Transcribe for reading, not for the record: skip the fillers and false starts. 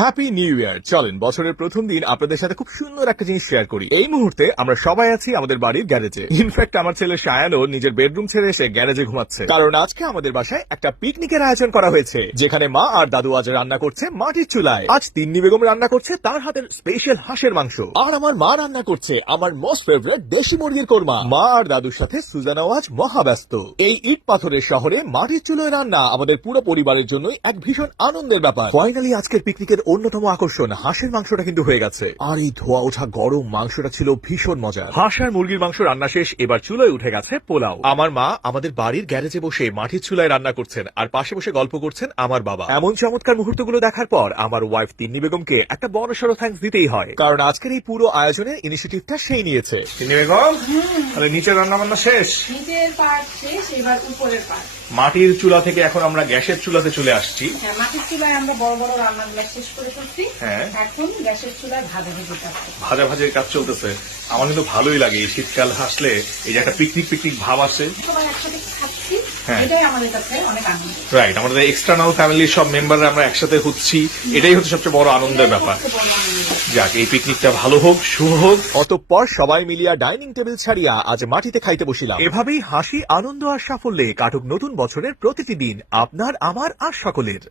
Happy new year. চলেন বছরের প্রথম দিন আপনাদের সাথে খুব সুন্দর একটা জিনিস শেয়ার করি। এই মুহূর্তে আমরা সবাই আছি আমাদের বাড়ির গ্যারেজে। ইনফ্যাক্ট আমার ছেলে সায়ানও নিজের বেডরুম ছেড়ে এসে গ্যারেজে ঘুমাচ্ছে, কারণ আজকে আমাদের বাসায় একটা পিকনিকের আয়োজন করা হয়েছে, যেখানে মা আর দাদু আজ রান্না করছে মাটির চুলায়। আজ তিন্নি বেগম রান্না করছে তার হাতের স্পেশাল হাঁসের মাংস, আর আমার মা রান্না করছে আমার মোস্ট ফেভারিট দেশি মুরগির কোরমা। মা আর দাদুর সাথে সুজানাও আজ মহাব্যস্ত। এই ইট পাথরের শহরে মাটির চুলায় রান্না আমাদের পুরো পরিবারের জন্যই এক ভীষণ আনন্দের ব্যাপার। ফাইনালি আজকের পিকনিকের অন্যতম আকর্ষণ হাঁসের মাংসটা কিন্তু হয়ে গেছে, আর এই ধোয়া ওঠা গরম মাংসটা ছিল ভীষণ মজার। হাঁস আর মুরগির মাংস রান্না শেষ, এবার চুলায় উঠে গেছে পোলাও। আমার মা আমাদের বাড়ির গ্যারেজে বসে মাটির চুলায় রান্না করছেন, আর পাশে বসে গল্প করছেন আমার বাবা। এমন চমৎকার মুহূর্তগুলো দেখার পর আমার ওয়াইফ তিন্নি বেগমকে একটা বড়সড় থ্যাঙ্কস দিতেই হয়, কারণ আজকের এই পুরো আয়োজনের ইনিশিয়েটিভটা সেই নিয়েছে। তিন্নি বেগম, তাহলে নিচের রান্না বান্না শেষ, নিচের পার্ট শেষ, এবার উপরের পার্ট। মাটির চুলা থেকে এখন আমরা গ্যাসের চুলাতে চলে আসছি। হ্যাঁ, মাটির চুলায় আমরা বড় বড় রান্নাগুলো শেষ করে ফেলছি। হ্যাঁ, এখন গ্যাসের চুলায় ভাজাভাজি কাজ। ভাজাভাজির কাজ চলতেছে। আমার কিন্তু ভালোই লাগে এই শীতকাল আসলে, এই যে একটা পিকনিক পিকনিক ভাব আসে, সবাই একসাথে খাচ্ছি, হ্যাঁ। এটাই আমাদের কাছে অনেক আনন্দ। রাইট, আমাদের এক্সটার্নাল ফ্যামিলির সব মেম্বাররা আমরা একসাথে হচ্ছি, এটাই হচ্ছে সবচেয়ে বড় আনন্দের ব্যাপার। যাক, এই পিকনিকটা ভালো হোক, শুভ হোক। অতঃপর সবাই মিলিয়া ডাইনিং টেবিল ছাড়িয়া আজ মাটিতে খাইতে বসিলাম। এভাবেই হাসি, আনন্দ আর সাফল্যে কাটুক নতুন বছরের প্রতিটি দিন আপনার, আমার আর সকলের।